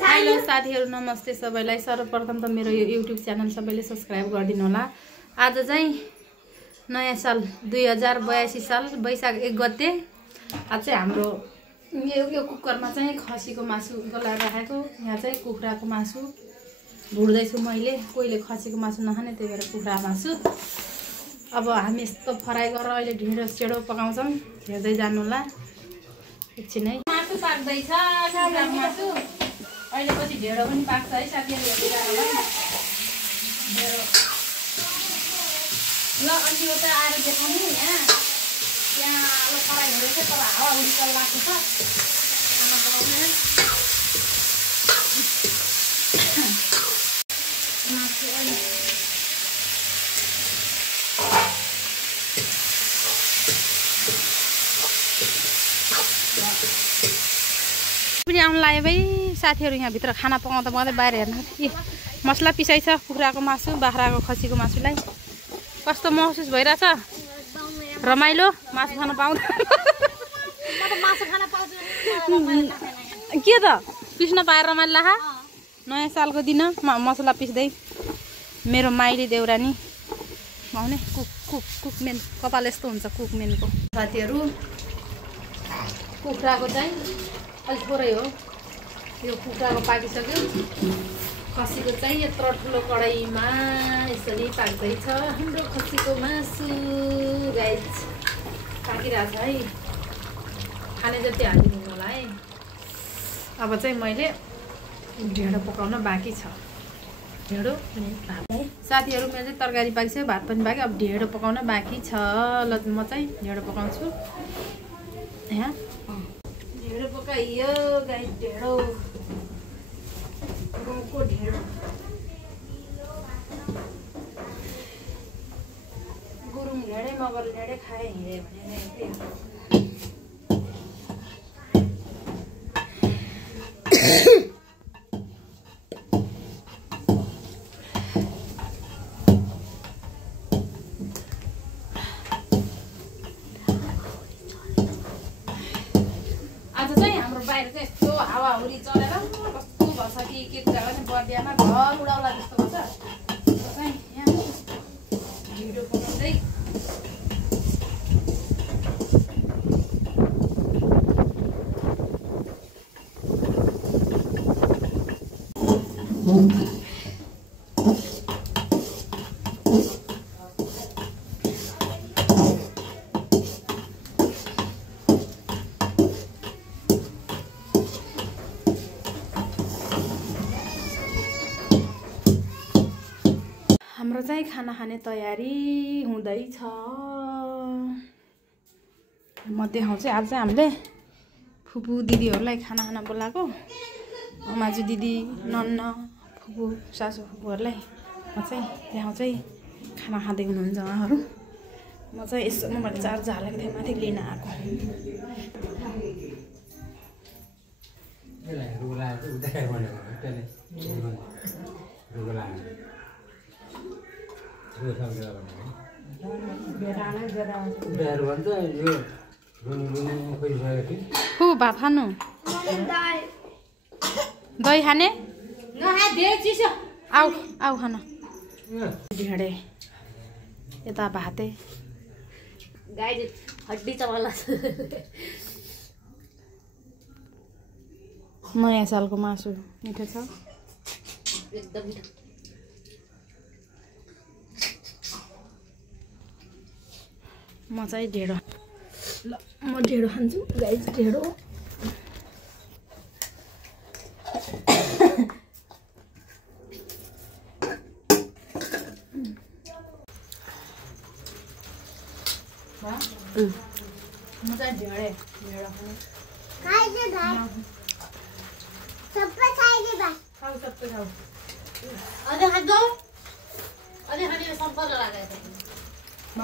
Hello साथीहरु, नमस्ते सबैलाई। सर्वप्रथम त मेरो यो युट्युब च्यानल सबैले सब्स्क्राइब गरिदिनु होला। आज चाहिँ नयाँ साल 2082 साल वैशाख 1 गते। आज चाहिँ हाम्रो यो कुकरमा चाहिँ खसीको मासु गलाएर राखेको। यहाँ चाहिँ कुखुराको मासु भुड्दै छु मैले। कोहीले खसीको मासु नखाने, त्यही भएर कुखुरा मासु। अब हामी यस्तो फ्राई गरेर अहिले ढिँडो सेडो पकाउँछौं। हेर्दै जानु होला। एकछिनै मासु पाक्दै छ, कुखुराको मासु। अहिले पछि ढेँडो पनि पाक्छ है साथीहरु, हेर्दै जानु होला। ढेँडो ल अनि उता आएर देखाउनु यहाँ ल कराई हुँदैछ, तर हावा हुरी चल लाग्छ छ। खाना पकाउने मासु अहिले पनि आउनु लाग्यो भाइ साथीहरु। यहाँ भित्र खाना पकाउँदा पकाउँदै बाहिर हेर्न मसला पिसाइ छ कुखुराको मासु, बाख्राको खसीको मासुलाई। कस्तो महसुस भइरहेछ? रमाइलो मासु खान पाउँदा। के त पिस्न पाएर रमाइलो लाहा। नयाँ सालको दिन मसला पिस्दै मेरो माइली देउरानी आउने कुकमेन कपाल यस्तो हुन्छ कुकमेनको। साथीहरु कुखुराको चाहिँ अलि थोरै हो। यो कुखुराको पाकिसक्यो। खसीको चाहिँ यत्रो ठुलो कडाईमा यसरी पाक्दैछ हाम्रो खसीको मासु। गाइस पाकिरहेछ है, खाने जति हालिदिनु होला है। अब चाहिँ मैले ढेँडो पकाउन बाँकी छ। ढेँडो अनि भात साथीहरु, मेरो चाहिँ तरकारी पाकिसक्यो, भात पनि बाँकी। अब ढेँडो पकाउन बाँकी छ। ल म चाहिँ ढेँडो पकाउँछु। यहाँ ढेँडो पकाइयो गाइस। ढेँडो गाउँको ढेँडो गुरुङ ढेँडै मगर ढेँडै खाए हिँडे भने आज चाहिँ हाम्रो बाहिर चाहिँ यस्तो हावाहुरी चलेर कस्तो भन्छ कि के कुरा गर्ने, बर्दियामा घर उडाउला जस्तो भन्छ। चाहिँ यहाँ ढिँडो पकाउँदै हाम्रो चाहिँ खाना खाने तयारी हुँदैछ। म देखाउँछु। आज चाहिँ हामीले फुपू दिदीहरूलाई खाना खान बोलाएको। माजु दिदी, नन्न, फुपू, सासू फुपूहरूलाई म चाहिँ देखाउँछु है। खाना खाँदै हुनुहुन्छ उहाँहरू। म चाहिँ यसो मैले चार्ज हालेको थिएँ, माथि लिन आएको। भात खानु, दही खाने, आऊ आऊ खान। ढेँडे यता भाते गाई हड्डी चबाला। नयाँ सालको मासु मिठो छ एकदम मिठो। म चाहिँ ढेँडो, ल म ढेँडो खान्छु गाइस। ढेँडो म चाहिँ ढेँडो सबै खाइदे बा। खाऊ सबै खाऊ। अझै खाँदो? अझै खाने सम्पर्क लाग्यो। म